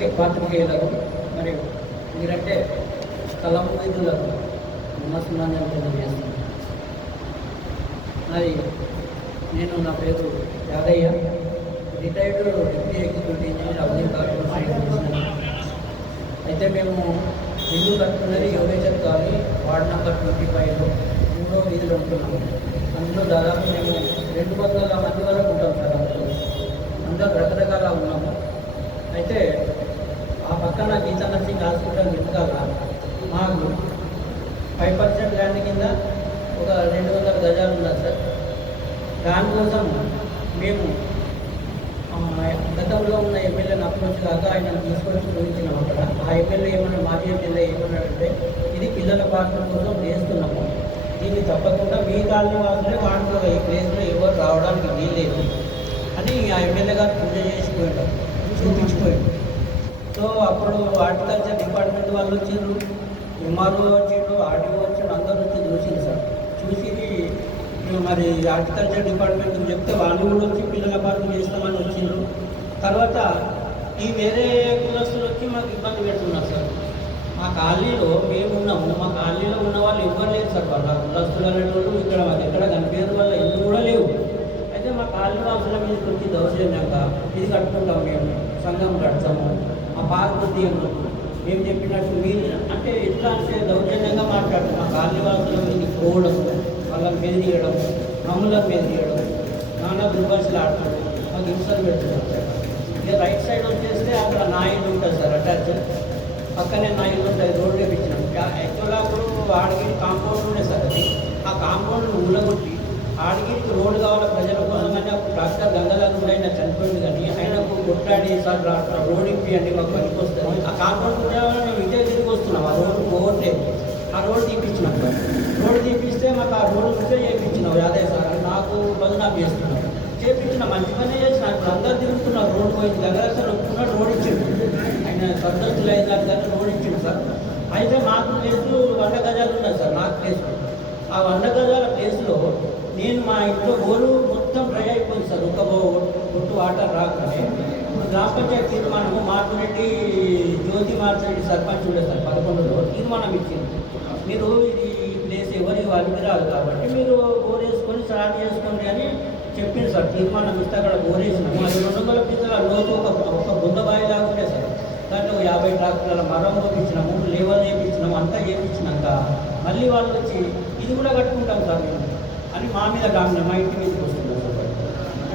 Okay పాత్రికేయులకు మరియు మీరంటే కలం వైద్యులకు నమస్కారం తెలియజేస్తున్నాను మరి నేను నా పేరు Yadaiah. Retired deputy executive engineer housing corporation అయితే మేము ఇల్లు కట్టుకున్నది Yogeshwar colony ward number twenty ఫైవ్లో మూడో వీధిలో ఉంటున్నాము. అందులో దాదాపు మేము రెండు వందల మంది వరకు ఉంటాం సార్ అందులో. అందరూ రకరకాల ఉన్నాము. అయితే పక్కన గీతా సింగ్ హాస్పిటల్ వెనకాల మాకు ఫైవ్ పర్సెంట్ ల్యాండ్ కింద ఒక రెండు వందల గజాలు ఉన్నారు సార్. దానికోసం మేము గతంలో ఉన్న ఎమ్మెల్యేని అప్రోచ్ కాక ఆయన తీసుకొని చూపించినాం అక్కడ. ఆ ఎమ్మెల్యే ఏమన్నా మాజీ ఎమ్మెల్యే ఏమన్నాడంటే ఇది పిల్లల పాత్ర కోసం వేస్తున్నాము. దీన్ని తప్పకుండా మీ కాలనీ వాళ్ళనే వాడుకో ఈ ప్లేస్లో ఎవరు రావడానికి వీల్లేదు. అని ఆ ఎమ్మెల్యే గారు పూజ చేసిపోయాడు చూపించిపోయాడు సో అప్పుడు హార్టికల్చర్ డిపార్ట్మెంట్ వాళ్ళు వచ్చిండ్రు ఎంఆర్ఓ వచ్చిండ్రు ఆర్డీఓ వచ్చిండ్రు అందరూ వచ్చి చూసింది సార్. చూసి మరి హార్టికల్చర్ డిపార్ట్మెంట్కి చెప్తే వాళ్ళు కూడా వచ్చి పిల్లల పార్కు చేస్తామని వచ్చిండ్రు. తర్వాత ఈ వేరే కులస్తులు వచ్చి మాకు ఇబ్బంది పెడుతున్నారు సార్. మా కాలనీలో మేము ఉన్నాము. మా కాలనీలో ఉన్న వాళ్ళు ఎవ్వరు లేరు సార్. వాళ్ళ కులస్తులు అనేటోళ్ళు ఇక్కడ మాకు ఎక్కడ కనిపించదు. వాళ్ళ ఇల్లు కూడా లేవు. అయితే మా కాలనీలో అవసరం మీదకి వచ్చి దౌర్జన్యంగా ఇది కట్టుకుంటాం మేము. సంఘం కడతాము. ఆ పార్వతీ తీయము మేము చెప్పినట్టు మీరు అంటే ఎట్లా అంటే దౌర్జన్యంగా మాట్లాడుతాం మా కాలనీ వాసుల మీద పోవడం వాళ్ళని బెదిరియడం మమ్మల్ని నానా నాన్న దుర్భాషలు ఆడతాడు మాకు హింసలు పెడుతున్నారు. ఇక రైట్ సైడ్ వచ్చేస్తే అక్కడ నా ఇల్లు ఉంటుంది సార్ అటాచ్. పక్కనే నా ఇల్లు ఉంటుంది రోడ్డు ఇచ్చినాం. యాక్చువల్గా అప్పుడు ఆడగిరి కాంపౌండ్ ఉండే సార్ అది ఆ కాంపౌండ్ ఊలగొట్టి ఆడగిరికి రోడ్డు కావాలి ప్రజల కోసం అని అప్పుడు డాక్టర్ గంగలాగా కూడా ఆయన చనిపోయింది కానీ ఆయనకు కొట్లాడి సార్ రా- రోడ్ ఇప్పియండి మాకు పనికి వస్తుంది ఆ కాంపౌండ్ కూడా మేము ఇదే తిరిగి వస్తున్నాం ఆ రోడ్డు పోవట్లేదు ఆ రోడ్డు తీపిచ్చినాం సార్. రోడ్డు తీపిస్తే మాకు ఆ రోడ్డు ఉంటే చేయించినాం యాదయ్య సార్ నాకు బదునాపు చేస్తున్నాం చేపించిన మంచి పని చేసిన ఇప్పుడు అందరు తిరుగుతున్నారు రోడ్డు పోయింది దగ్గర సార్ ఒప్పుకున్నాడు రోడ్ ఇచ్చింది ఆయన సర్దస్తులు అయినారు కానీ రోడ్ ఇచ్చింది సార్. అయితే మాకు ప్లేసులు వంద గజాలు ఉన్నాయి సార్ నాకు ప్లేస్ ఆ వంద గజాల ప్లేస్లో నేను మా ఇంట్లో బోరు మొత్తం డ్రై అయిపోయింది సార్. ఒక గుట్టు వాటర్ రాకనే గ్రామ పంచాయతీ తీర్మానము మార్పురెడ్డి జ్యోతి మార్చిరెడ్డి సర్పంచ్ కూడా సార్ పదకొండులో తీర్మానం ఇచ్చింది. మీరు ఇది ప్లేస్ ఎవరి వాళ్ళకి రాదు కాబట్టి మీరు గోరేసుకొని స్టార్ట్ చేసుకోండి అని చెప్పింది సార్. తీర్మానం ఇస్తే అక్కడ బోర్ అది రెండు వందల పిల్లల రోజు ఒక ఒక బుంద బావి లాగుంటే సార్. దాంట్లో యాభై ట్రాక్టర్ల మరం వేపించినాము లేవల్ వేయించినాము అంతా చేయించినాక మళ్ళీ వాళ్ళు వచ్చి ఇది కూడా కట్టుకుంటాం సార్ మేము అని మా మీద కాకుండా మా ఇంటి మీదకి వస్తుంది.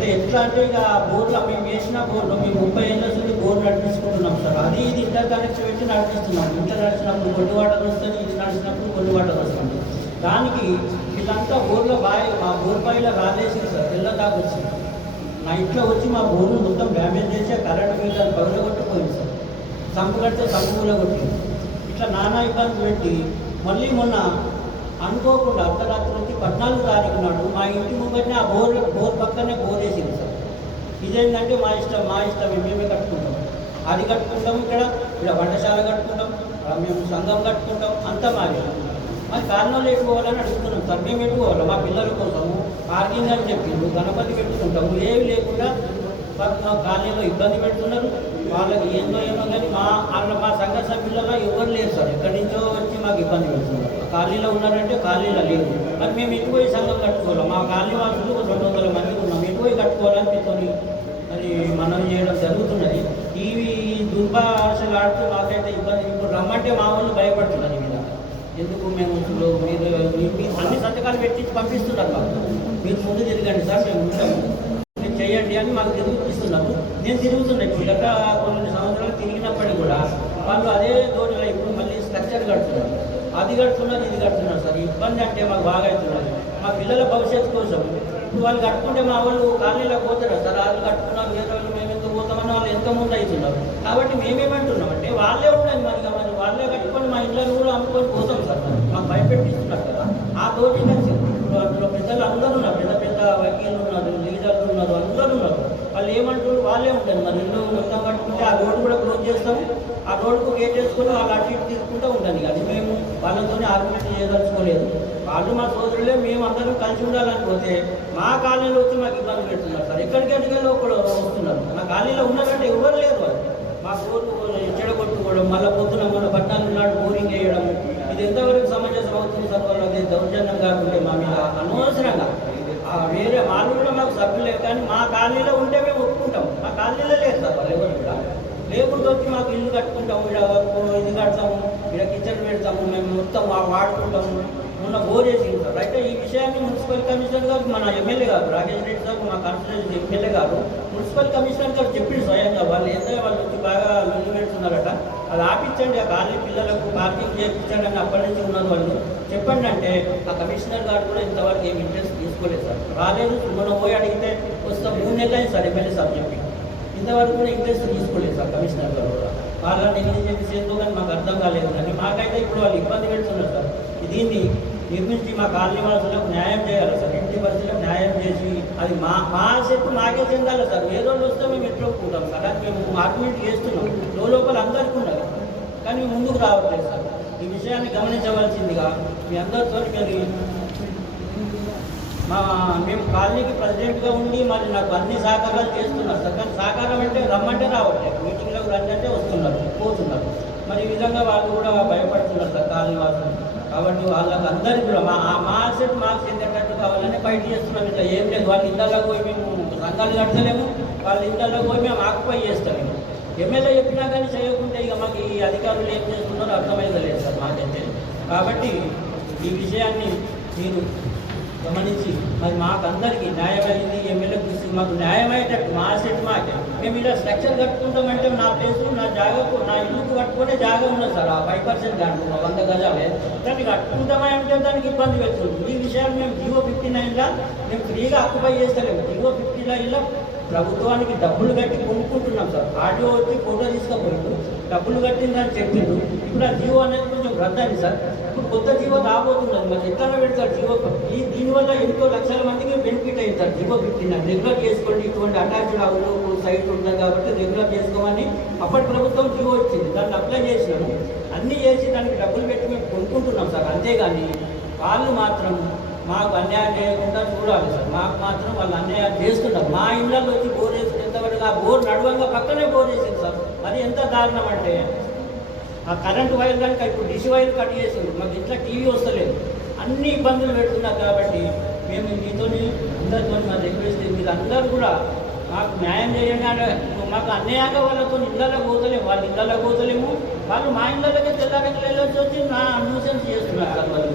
అంటే ఎట్లా అంటే ఇక బోర్లు మేము వేసిన బోర్లు మేము ముప్పై ఏళ్ళ నుండి బోర్లు నడిపించుకుంటున్నాం సార్. అది ఇది ఇంటర్ కనెక్షన్ పెట్టి నడిపిస్తున్నాం. ఇంటర్ నడిచినప్పుడు కొన్ని వాటర్ వస్తుంది ఇది నడిచినప్పుడు కొన్ని వాటర్ వస్తుంది. దానికి వీళ్ళంతా బోర్ల బాయ్ మా బోర్ బాయిలో రాలేసింది సార్. తెల్ల దాకా వచ్చింది. నా ఇంట్లో వచ్చి మా బోర్లు మొత్తం డ్యామేజ్ చేసి కరెంట్ బిల్ పగుల కొట్టిపోయింది సార్. సంపు కడితే సంపు కొట్టింది ఇట్లా నానా ఇబ్బంది పెట్టి మళ్ళీ మొన్న అనుకోకుండా అర్ధరాత్రి వచ్చి పద్నాలుగు తారీఖు నాడు మా ఇంటి ముంగట్నే ఆ బోర్ బోర్ పక్కనే బోర్ వేసింది సార్. ఇదేంటంటే మా ఇష్టం మా ఇష్టం మేమే కట్టుకుంటాం. అది కట్టుకుంటాం ఇక్కడ ఇక్కడ వంటశాల కట్టుకుంటాం మేము సంఘం కట్టుకుంటాం అంతా మా ఇష్టం మరి కారణాలు లేకపోవాలని అడుగుతున్నాం సార్. మేము పెట్టుకోవాలి మా పిల్లల కోసము పార్కింగ్ అని చెప్పిండు గణపతి పెట్టుకుంటాము. ఏవి లేకుండా మా కాలనీలో ఇబ్బంది పెడుతున్నారు. వాళ్ళకి ఏందో ఏమో కానీ మా అక్కడ మా సంఘ సభ్యులలో ఎవరు లేరు సార్. ఎక్కడి నుంచో వచ్చి మాకు ఇబ్బంది పెడుతున్నారు. ఖాళీలో ఉన్నారంటే ఖాళీలో లేదు మరి మేము ఎక్కువ పోయి సంఘం కట్టుకోవాలి. మా ఖాళీ వాళ్ళు ఒక రెండు వందల మంది ఉన్నాం. ఎటు పోయి కట్టుకోవాలని మీతోని అది మనం చేయడం జరుగుతున్నది. ఇవి దుర్భాషలు ఆడుతూ మాకైతే ఇబ్బంది. ఇప్పుడు రమ్మంటే మా వాళ్ళు భయపడుతున్నారు మీద. ఎందుకు మేము మీరు అన్ని సంతకాలు పెట్టి పంపిస్తున్నారు మాకు. మీరు ముందు తిరగండి సార్ మేము ఉంటాము. మీరు చేయండి అని మాకు తిరుగుతున్నాము నేను తిరుగుతున్నా ఇప్పుడు. గత కొన్ని సంవత్సరాలు తిరిగినప్పటికీ కూడా వాళ్ళు అదే ధోరణిలో ఇప్పుడు మళ్ళీ స్ట్రక్చర్ కడుతున్నారు. అది కడుతున్నారు ఇది కడుతున్నారు సార్. ఇబ్బంది అంటే మాకు బాగా అవుతున్నారు మా పిల్లల భవిష్యత్తు కోసం ఇప్పుడు వాళ్ళు కట్టుకుంటే మా వాళ్ళు కాలనీలో పోతారా సార్? వాళ్ళు కట్టుకున్నారు వేరే వాళ్ళు మేము ఎందుకు పోతామని వాళ్ళు ఎంత ముందు అవుతున్నారు? కాబట్టి మేమేమంటున్నాం అంటే వాళ్ళే ఉండండి మరి మరి. వాళ్ళే కట్టుకొని మా ఇంట్లో కూడా అమ్ముకొని పోతాం సార్ మాకు భయపెట్టిస్తున్నారు కదా. ఆ తోటి కలిసి ఇప్పుడు అందులో పెద్దలు అందరూ ఉన్నారు. పెద్ద పెద్ద వకీలు ఉన్నారు లీడర్లు ఉన్నారు అందరూ ఉన్నారు. వాళ్ళు ఏమంటారు? వాళ్ళే ఉంటారు మరి. ఇల్లు మొత్తం కట్టుకుంటే ఆ రోడ్డు కూడా క్లోజ్ చేస్తాము. ఆ రోడ్డుకు గేట్ చేసుకుని వాళ్ళు అటు ఇటు తీసుకుంటూ ఉండాలి అది మేము వాళ్ళతోనే ఆర్గ్యుమెంట్ చేయదలుచుకోలేదు. వాళ్ళు మా సోదరులే మేము అందరం కలిసి ఉండాలనిపోతే మా కాలనీలో వచ్చి మాకు ఇబ్బంది పెడుతున్నారు సార్. ఎక్కడికి అడిగినా వస్తున్నారు. మా కాలనీలో ఉన్నారంటే ఎవరు లేరు మా కోర్టు కొట్టుకోవడం మళ్ళీ పొద్దున మన పట్టాలు నాడు బోరింగ్ వేయడం ఇది ఎంతవరకు సమంజసం అవుతుంది సార్? వాళ్ళది దౌర్జన్యం కాకుండా మా మీద అనవసరంగా. వేరే వాళ్ళు కూడా మాకు సభ్యులే కానీ మా కాలనీలో ఉంటే మేము ఒప్పుకుంటాం. మా కాలనీలో లేదు సార్ వాళ్ళు ఎవరు లేకుండా వచ్చి మాకు ఇల్లు కట్టుకుంటాము ఇక్కడ ఇది కడతాము ఇక్కడ కిచెన్ పెడతాము మేము మొత్తం వా- వాడుకుంటాము మొన్న బోర్ వేసింది సార్ అయితే ఈ విషయాన్ని మున్సిపల్ కమిషనర్ గారు మన ఎమ్మెల్యే గారు రాకేష్ రెడ్డి సార్ మా కాన్స్టిట్యూషన్ ఎమ్మెల్యే గారు మున్సిపల్ కమిషనర్ గారు చెప్పింది స్వయంగా వాళ్ళు ఏంటంటే వాళ్ళు వచ్చి బాగా లొల్లి పెడుతున్నారట అది ఆపించండి ఆ కాలనీ పిల్లలకు పార్కింగ్ చేయించండి అని అప్పటి నుంచి ఉన్నారు వాళ్ళు చెప్పండి అంటే ఆ కమిషనర్ గారు కూడా ఇంతవరకు ఏమి ఇంట్రెస్ట్ తీసుకోలేదు సార్. రాలేదు. మొన్న పోయి అడిగితే వస్తాం మూడు నెలలు అయింది సార్ ఎమ్మెల్యే సార్ చెప్పి. ఇంతవరకు కూడా ఇంట్రెస్ట్ తీసుకోలేదు సార్ కమిషనర్ గారు కూడా. వాళ్ళ నెగ్లిజెన్స్ ఏంటో కానీ మాకు అర్థం కాలేదు. కానీ మాకైతే ఇప్పుడు వాళ్ళు ఇబ్బంది పెడుతున్నారు సార్. దీన్ని నిర్మించి మా కాలనీ వాసులకు న్యాయం చేయాలి సార్. ఇంటి పరిస్థితులకు న్యాయం చేసి అది మా మా చెప్పు మాకే చెందాలి సార్. ఏ రోజు వస్తే మేము ఎట్లా సార్? అది మేము ఆర్గ్యుమెంట్ చేస్తున్నాం. లోపల అందరికీ ఉన్నది. కానీ ముందుకు రావట్లేదు సార్. ఈ విషయాన్ని గమనించవలసిందిగా మీ అందరితో మీరు మా మేము కాలనీకి ప్రెసిడెంట్గా ఉండి మరి నాకు అన్ని సహకారాలు చేస్తున్నారు. సార్ కానీ సహకారం అంటే రమ్మంటే రావట్లేదు మీటింగ్లకు రండి అంటే వస్తున్నారు పోతున్నారు. మరి ఈ విధంగా వాళ్ళు కూడా భయపడుతున్నారు సార్ కాలనీ వాళ్ళు కాబట్టి వాళ్ళకి అందరికీ కూడా మా మా సెట్ మాకు చెందేటట్టు కావాలని బయట చేస్తున్నాం ఇట్లా ఏం లేదు. వాళ్ళ ఇళ్ళలో పోయి మేము సంఘాలు కట్టలేము. వాళ్ళ ఇళ్ళలో పోయి మేము ఆక్యుపై చేస్తాము. ఎమ్మెల్యే చెప్పినా కానీ చేయకుండా ఇక మాకు ఈ అధికారులు ఏం చేస్తున్నారో అర్థమైందలేదు సార్ మాకైతే. కాబట్టి ఈ విషయాన్ని మీరు గమనించి మరి మాకు అందరికీ న్యాయమైంది ఎమ్మెల్యే చూసి మాకు న్యాయమయ్యేటట్టు మా సెట్ మాకే మేము ఇలా స్ట్రక్చర్ కట్టుకుంటామంటే నా ప్లేసు నా జాగాకు నా ఇల్లుకు కట్టుకునే జాగా ఉన్నది సార్ ఆ ఫైవ్ పర్సెంట్ దాంట్లో వంద గజాలే. దాన్ని కట్టుకుంటామంటే దానికి ఇబ్బంది పెడుతుంది ఈ విషయాన్ని మేము జీవో ఫిఫ్టీ నైన్లో మేము ఫ్రీగా అక్యుపై చేస్తలేము జీవో ఫిఫ్టీ నైన్లో ప్రభుత్వానికి డబ్బులు కట్టి కొనుక్కుంటున్నాం సార్. ఆడియో వచ్చి ఫోటో తీసుకోకూడదు డబ్బులు కట్టిందని చెప్పింది ఇప్పుడు ఆ జీవో అనేది కొంచెం రద్దని సార్. ఇప్పుడు కొత్త జీవో రాబోతున్నది. మరి ఎట్లా పెడతారు జీవో? ఈ దీనివల్ల ఎంతో లక్షల మందికి బెనిఫిట్ అయింది సార్. జీవో ఫిఫ్టీన్ రెగ్యులర్ చేసుకోండి. ఇటువంటి అటాచ్డ్ హౌలు సైట్ ఉంటుంది కాబట్టి రెగ్యులర్ చేసుకోమని అప్పటి ప్రభుత్వం జీవో ఇచ్చింది. దాన్ని అప్లై చేసినాము. అన్నీ చేసి దానికి డబ్బులు పెట్టి మేము కొనుక్కుంటున్నాం సార్. అంతేగాని వాళ్ళు మాత్రం మాకు అన్యాయం చేయకుండా చూడాలి సార్. మాకు మాత్రం వాళ్ళు అన్యాయం చేస్తున్నారు. మా ఇళ్ళల్లో వచ్చి బోర్ వేసి ఎంతవరకు ఆ బోర్ నడువంగా పక్కనే బోర్ వేసింది సార్. అది ఎంత దారుణం అంటే ఆ కరెంటు వైర్ కనుక ఇప్పుడు డిసి వైర్ కట్ చేసింది మాకు ఇంట్లో టీవీ వస్తలేదు. అన్ని ఇబ్బందులు పెడుతున్నారు కాబట్టి మేము మీతోని అందరితో మా రిక్వెస్ట్ మీరు అందరూ కూడా మాకు న్యాయం చేయండి అంటే మాకు అన్యాయంగా వాళ్ళతో ఇళ్ళలో పోతలేము వాళ్ళ ఇళ్ళలో పోతలేము. వాళ్ళు మా ఇళ్ళకే తెల్లారంగా వెళ్ళొచ్చి వచ్చి నా న్యూసెన్స్ చేస్తున్నారు సార్ వాళ్ళు.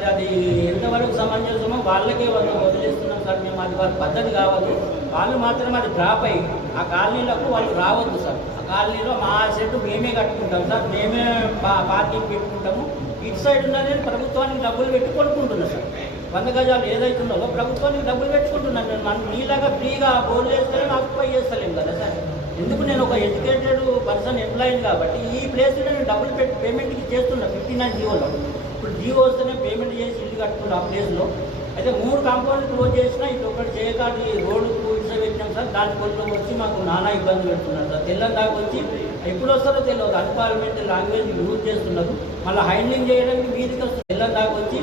అది అది ఎంతవరకు సమంజసమో వాళ్ళకే వాళ్ళు వదిలేస్తున్నాం సార్. మేము అది వాళ్ళ పద్ధతి కావద్దు. వాళ్ళు మాత్రం అది డ్రాప్ అయ్యి ఆ కాలనీలకు వాళ్ళు రావద్దు సార్. ఆ కాలనీలో మా సెట్ మేమే కట్టుకుంటాం సార్. మేమే పార్కింగ్ పెట్టుకుంటాము. ఇటు సైడ్ ఉన్నది ప్రభుత్వానికి డబ్బులు పెట్టి కొనుక్కుంటున్నాం సార్. వంద గజాలు ఏదైతే ఉన్నదో ప్రభుత్వానికి డబ్బులు పెట్టుకుంటున్నాను నేను మనం నీలాగా ఫ్రీగా బోర్లు వేస్తే నాకు పై చేస్తలేము కదా సార్. ఎందుకు నేను ఒక ఎడ్యుకేటెడ్ పర్సన్ ఎంప్లాయీని కాబట్టి ఈ ప్లేస్లో నేను డబ్బులు పెట్టి పేమెంట్కి చేస్తున్నా ఫిఫ్టీ నైన్ జీవోలో. ఇప్పుడు జీవో వస్తేనే పేమెంట్ చేసి ఇల్లు కట్టుకున్నా ఆ ప్లేస్లో అయితే మూడు కాంపౌండ్ క్లోజ్ చేసినా ఇటు ఒకటి చేయకాడు ఈ రోడ్డుకు ఇట్లా సార్. దాని కొంచెం వచ్చి మాకు నానా ఇబ్బంది పెడుతున్నారు సార్. తెల్లం దాకా వచ్చి ఎప్పుడు వస్తారో తెలియదు అన్పార్లమెంటరీ లాంగ్వేజ్ యూజ్ చేస్తున్నారు. మళ్ళీ హైండింగ్ చేయడానికి మీదికి వస్తుంది తెల్లం దాకా వచ్చి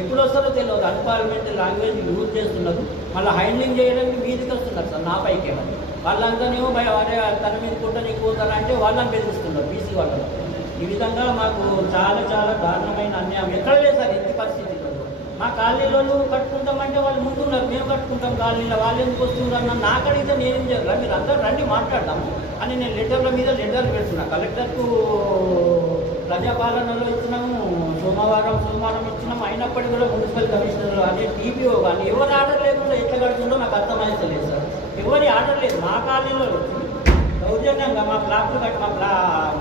ఎప్పుడు వస్తారో తెలియదు అన్పార్లమెంటరీ లాంగ్వేజ్ యూజ్ చేస్తున్నారు. మళ్ళీ హైండింగ్ చేయడానికి మీదికి వస్తున్నారు సార్. నా వాళ్ళందరూ అదే భయ అరే తన మీద కుట్ట నీకు పోతారా అంటే వాళ్ళని బెదిరిస్తున్నారు బీసీ వాళ్ళని. ఈ విధంగా మాకు చాలా చాలా దారుణమైన అన్యాయం. ఎక్కడ లేదు సార్ ఎన్ని పరిస్థితిలో మా కాలనీలో కట్టుకుంటామంటే వాళ్ళు ముందున్నారు. మేము కట్టుకుంటాం కాలనీలో. వాళ్ళు ఎందుకు వస్తున్నారు అన్న నాకు నేనేం చేయాలి మీరు అందరూ రండి మాట్లాడదాము. అని నేను లెటర్ల మీద లెటర్లు పెడుతున్నా. కలెక్టర్కు ప్రజాపాలనలో ఇచ్చినాము. సోమవారం సోమవారం ఇచ్చినాము. అయినప్పటికీ కూడా మున్సిపల్ కమిషనర్ అదే టీపీఓ కానీ ఎవరు ఆర్డర్ లేకుండా ఎట్లా కడుతుందో నాకు అర్థమైతలేదు సార్. ఎవరి ఆర్డర్ లేదు మా కాలనీలో దౌర్జన్యంగా మా ప్లాట్లు కట్టి మా ప్లా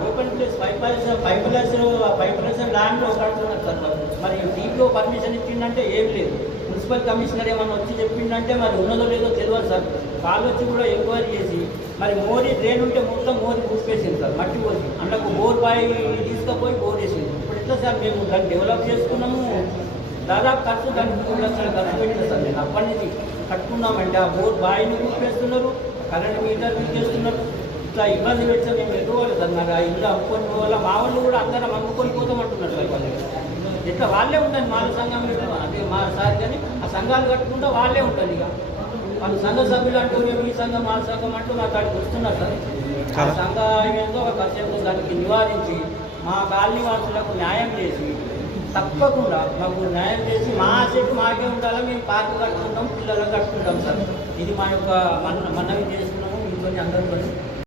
open place five plus five ల్యాండ్లో కడుతున్నారు సార్ మరి దీంట్లో పర్మిషన్ ఇచ్చిందంటే ఏం లేదు. మున్సిపల్ కమిషనర్ ఏమన్నా వచ్చి చెప్పిందంటే మరి ఉన్నదో లేదో తెలియదు సార్. వాళ్ళు వచ్చి కూడా ఎంక్వైరీ చేసి మరి మోరీ డ్రైన్ ఉంటే మొత్తం మోరీ పూసిపేసింది సార్ మట్టి పోసి అందులో బోర్ బాయ్ తీసుకుపోయి బోర్ వేసింది. ఇప్పుడు ఎట్లా సార్ మేము దాన్ని డెవలప్ చేసుకున్నాము? దాదాపు ఖర్చు లక్షలు ఖర్చు పెట్టిన సార్. నేను అప్పటి నుంచి కట్టుకున్నామంటే ఆ బోర్ బాయిని పూసిపేస్తున్నారు కరెంట్ మీటర్ చేస్తున్నారు ఇట్లా ఇబ్బంది పెడితే మేము ఎదుకోవాలి సార్ మరి ఆ ఇల్లు అమ్ముకొని పోవాలా? మా వాళ్ళు కూడా అందరం అమ్ముకొని పోతామంటున్నారు సార్ వాళ్ళు. ఇట్లా వాళ్ళే ఉంటుంది మా సంఘంలో అదే మా సార్ కానీ ఆ సంఘాలు కట్టుకుంటే వాళ్ళే ఉంటుంది ఇక. వాళ్ళు సంఘ సభ్యులు అంటూ మేము ఈ సంఘం మా సంఘం అంటూ మా కాడికి వస్తున్నారు సార్. ఆ సంఘ ఏందో ఒక కాసేపు దానికి నివారించి మా కాలనీ వాసులకు న్యాయం చేసి తప్పకుండా. మాకు న్యాయం చేసి మా ఆసక్తి మాకే ఉండాలా మేము పార్టీ కట్టుకుంటాం పిల్లలు కట్టుకుంటాం సార్. ఇది మా యొక్క మన మనవి చేస్తున్నాము మీతో అందరితో